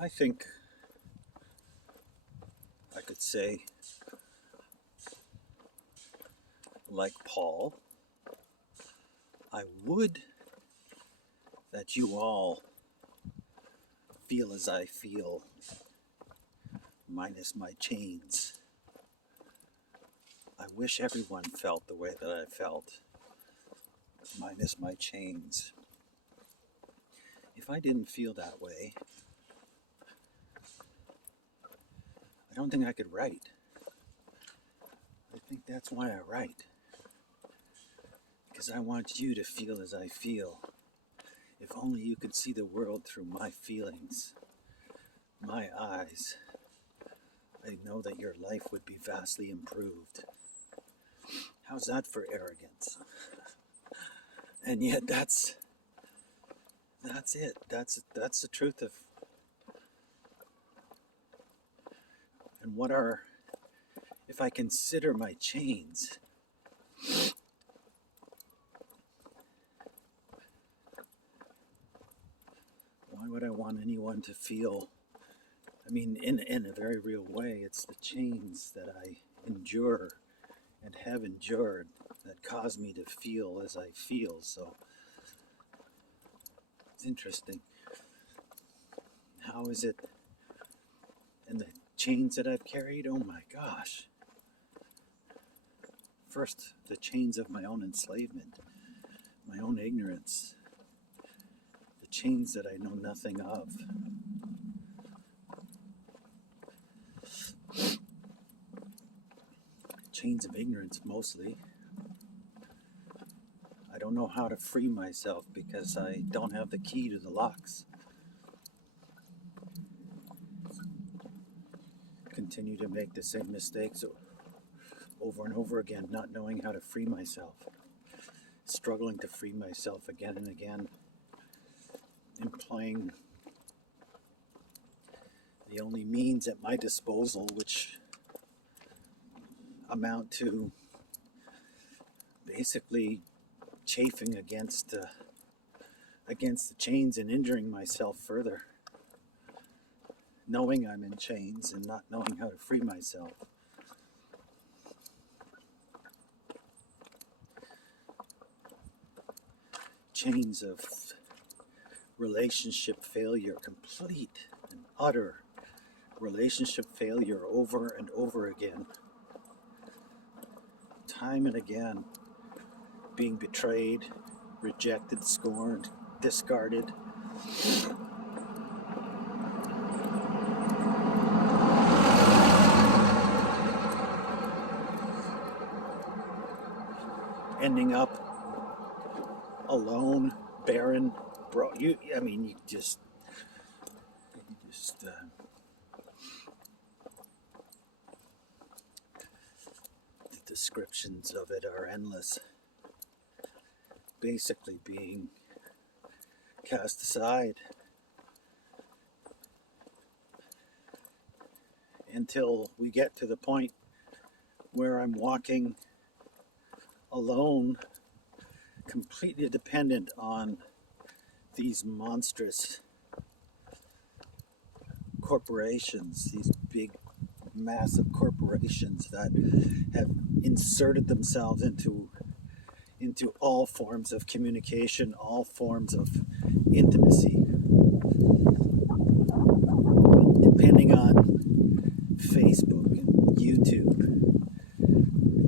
I think I could say, like Paul, I would that you all feel as I feel, minus my chains. I wish everyone felt the way that I felt, minus my chains. If I didn't feel that way, I don't think I could write. I think that's why I write. Because I want you to feel as I feel. If only you could see the world through my feelings, my eyes, I know that your life would be vastly improved. How's that for arrogance? And yet that's it. That's the truth of. And what are, if I consider my chains, why would I want anyone to feel? I mean, in a very real way, it's the chains that I endure and have endured that cause me to feel as I feel. So it's interesting. How is it? And the chains that I've carried, oh my gosh. First, the chains of my own enslavement, my own ignorance, the chains that I know nothing of. Chains of ignorance mostly. I don't know how to free myself because I don't have the key to the locks. Continue to make the same mistakes over and over again, not knowing how to free myself, struggling to free myself again and again, employing the only means at my disposal, which amount to basically chafing against the chains and injuring myself further, knowing I'm in chains and not knowing how to free myself. Chains of relationship failure, complete and utter relationship failure over and over again, time and again, being betrayed, rejected, scorned, discarded. Ending up alone, barren, you just the descriptions of it are endless. Basically being cast aside until we get to the point where I'm walking alone, completely dependent on these monstrous corporations, these big, massive corporations that have inserted themselves into all forms of communication, all forms of intimacy, depending on Facebook and YouTube,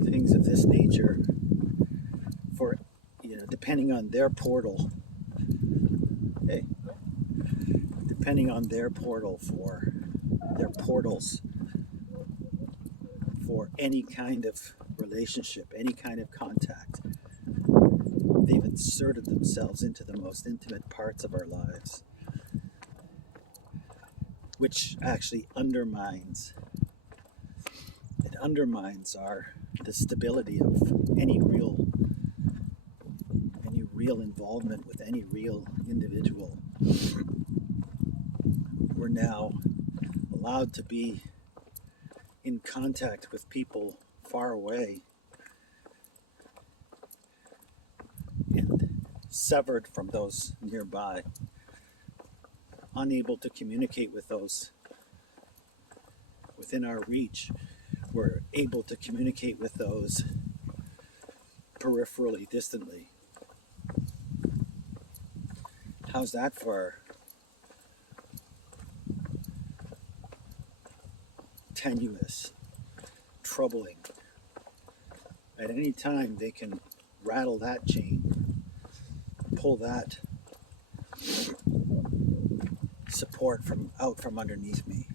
things of this nature, for depending on their portal. Hey, depending on their portal for their portals for any kind of relationship, any kind of contact. They've inserted themselves into the most intimate parts of our lives, which actually undermines the stability of any real involvement with any real individual. We're now allowed to be in contact with people far away and severed from those nearby unable to communicate with those within our reach. We're able to communicate with those peripherally, distantly. How's that for tenuous, troubling? At any time, they can rattle that chain, pull that support out from underneath me,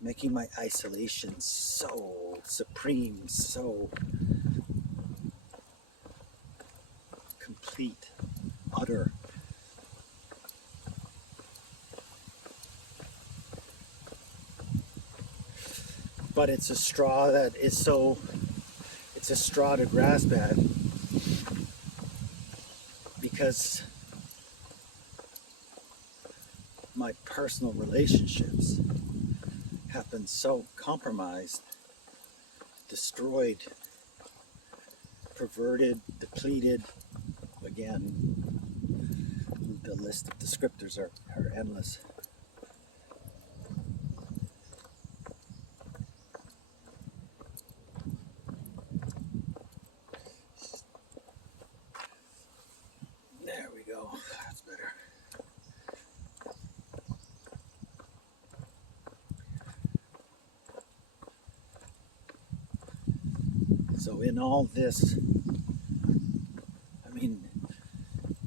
making my isolation so supreme, so complete, utter. But it's a straw that is so, it's a straw to grasp at, because my personal relationships have been so compromised, destroyed, perverted, depleted. Again, the list of descriptors are endless. There we go. That's better. So in all this, I mean,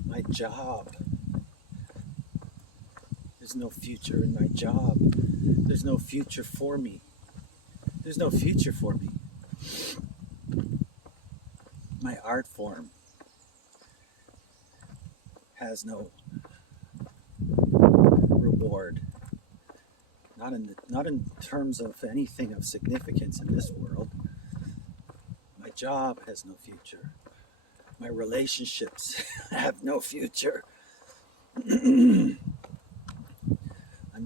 my job, there's no future in my job. There's no future for me. There's no future for me. My art form has no reward. Not in terms of anything of significance in this world. My job has no future. My relationships have no future. I'm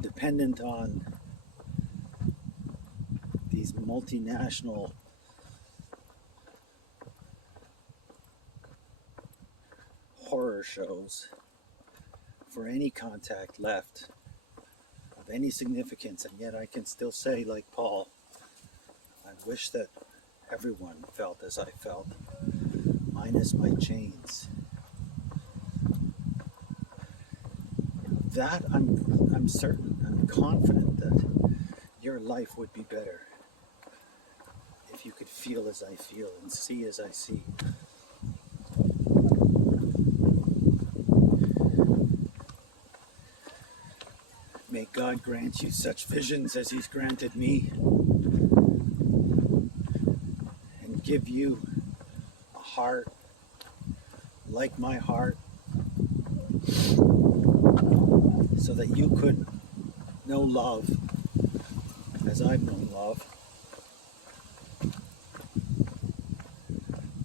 dependent on these multinational horror shows for any contact left of any significance, and yet I can still say, like Paul, I wish that everyone felt as I felt, minus my chains. That I'm certain, I'm confident that your life would be better if you could feel as I feel and see as I see. May God grant you such visions as He's granted me, and give you a heart like my heart, so that you could know love as I've known love,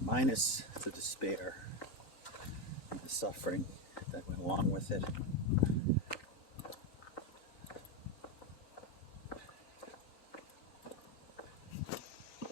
minus the despair and the suffering that went along with it.